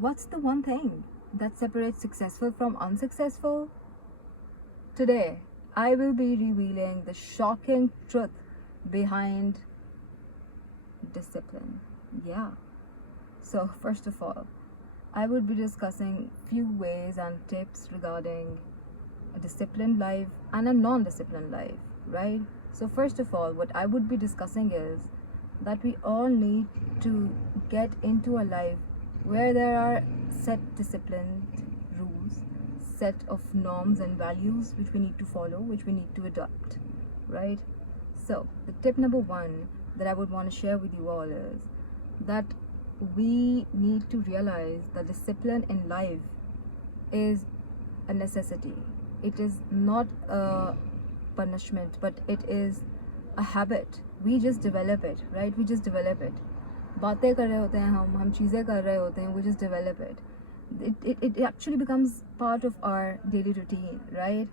What's the one thing that separates successful from unsuccessful? Today, I will be revealing the shocking truth behind discipline. Yeah. So, first of all, I would be discussing few ways and tips regarding a disciplined life and a non-disciplined life, right? So, first of all, what I would be discussing is that we all need to get into a life where there are set disciplined rules, set of norms and values which we need to follow, which we need to adopt, right? So, the tip number one that I would want to share with you all is that we need to realize that discipline in life is a necessity. It is not a punishment, but it is a habit. We just develop it, right? We just develop it. बातें कर रहे होते हैं हम चीज़ें कर रहे होते हैं, we just develop it. It actually becomes part of our daily routine, right?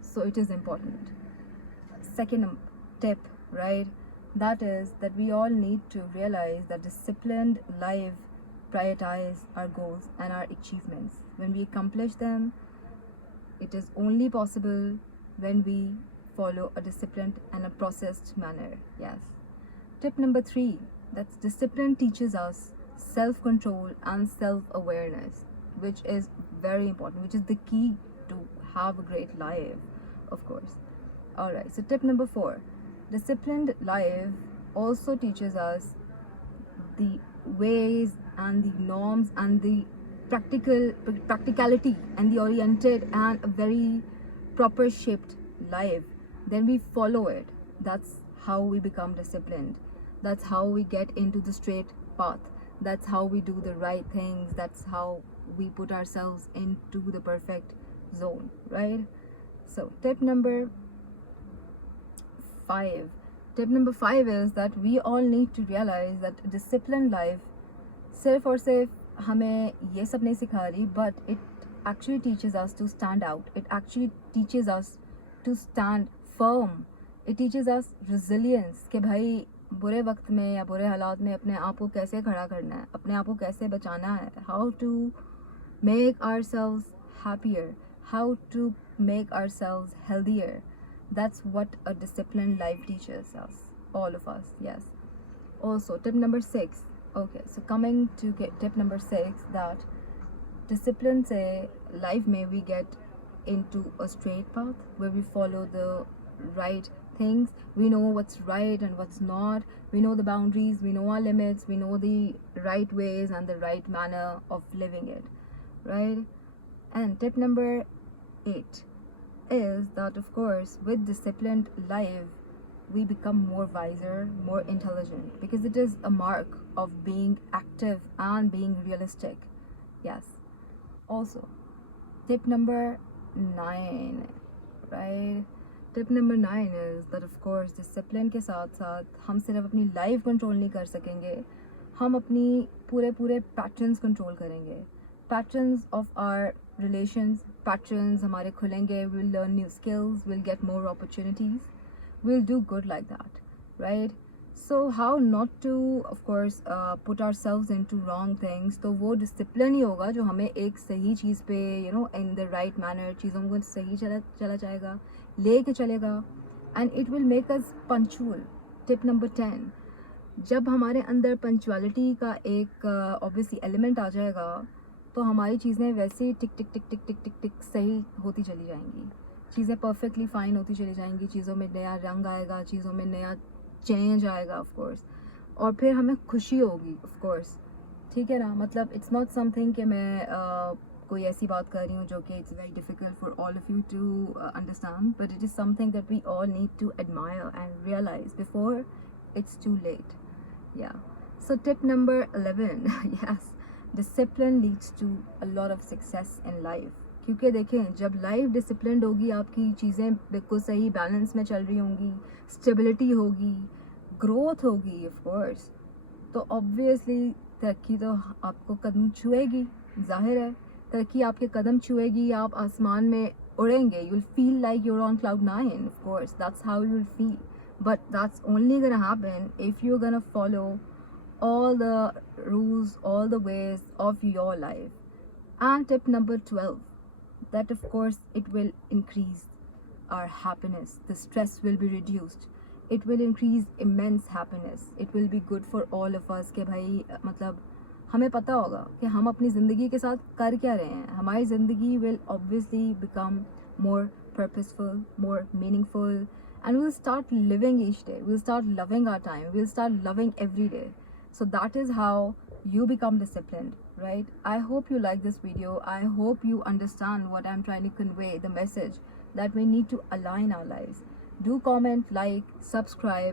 So it is important. Second tip, right? That is that we all need to realize that disciplined life prioritize our goals and our achievements. When we accomplish them, it is only possible when we follow a disciplined and a processed manner. Yes. Tip number 3, that's discipline teaches us self-control and self-awareness, which is very important, which is the key to have a great life, of course. All right, so tip number 4, disciplined life also teaches us the ways and the norms and the practicality and the oriented and a very proper shaped life. Then we follow it. That's how we become disciplined. That's how we get into the straight path. That's how we do the right things. That's how we put ourselves into the perfect zone, right? So tip number 5. Tip number 5 is that we all need to realize that disciplined life सिर्फ और सिर्फ हमें ये सब नहीं सिखा रही, but it actually teaches us to stand out. It actually teaches us to stand firm. It teaches us resilience कि भाई बुरे वक्त में या बुरे हालात में अपने आप को कैसे खड़ा करना है, अपने आप को कैसे बचाना है, how to make ourselves happier, how to make ourselves healthier. That's what a disciplined life teaches us, all of us, yes. Also, tip number 6. Okay, so coming to tip number 6, that discipline say life may we get into a straight path where we follow the right things. We know what's right and what's not. We know the boundaries, we know our limits, we know the right ways and the right manner of living it, right? And tip number 8 is that, of course, with disciplined life, we become more wiser, more intelligent, because it is a mark of being active and being realistic. Yes. Also, tip number 9, right? Tip number 9 is that, of course, discipline के साथ साथ हम सिर्फ अपनी life control नहीं कर सकेंगे, हम अपनी पूरे पैटर्न्स कंट्रोल करेंगे. Patterns of our relations, patterns हमारे खुलेंगे. We'll learn new skills, we'll get more opportunities, we'll do good like that, right? So how not to, of course, put ourselves into wrong things. तो वो discipline ही होगा जो हमें एक सही चीज़ पे, in the right manner, चीज़ों को सही चला जाएगा, लेके चलेगा, and it will make us punctual. Tip number 10, जब हमारे अंदर punctuality का एक obviously element आ जाएगा, तो हमारी चीज़ें वैसे ही टिक टिक टिक टिक टिक टिक टिक सही होती चली जाएंगी, चीज़ें परफेक्टली फाइन होती चली जाएंगी, चीज़ों में नया रंग आएगा, चीज़ों में नया चेंज आएगा, ऑफ कोर्स, और फिर हमें खुशी होगी, ऑफ कोर्स. ठीक है ना? मतलब इट्स नॉट समथिंग कि मैं कोई ऐसी बात कर रही हूँ जो कि it's very difficult for all of you to understand, but it is something that we all need to admire and realise before it's too late. Yeah so tip number 11 yes, discipline leads to a lot of success in life. क्योंकि देखें, जब life disciplined होगी, आपकी चीज़ें बिल्कुल सही balance में चल रही होंगी, स्टेबिलिटी होगी, ग्रोथ होगी, ऑफ कोर्स, तो ऑब्वियसली तरक्की तो आपको कदम छुएगी. जाहिर है, तरक्की आपके कदम छुएगी, आप आसमान में उड़ेंगे. You will feel like you're on cloud 9, of course, that's how you will feel. But that's only gonna happen if you gonna follow all the rules, all the ways of your life. And tip number 12, that of course it will increase our happiness. The stress will be reduced. It will increase immense happiness. It will be good for all of us कि भाई मतलब हमें पता होगा कि हम अपनी ज़िंदगी के साथ कर क्या रहे हैं. हमारी ज़िंदगी will obviously become more purposeful, more meaningful, and we'll start living each day. We'll start loving our time. We'll start loving every day. So that is how you become disciplined, right? I hope you like this video. I hope you understand what I'm trying to convey, the message that we need to align our lives. Do comment, like, subscribe.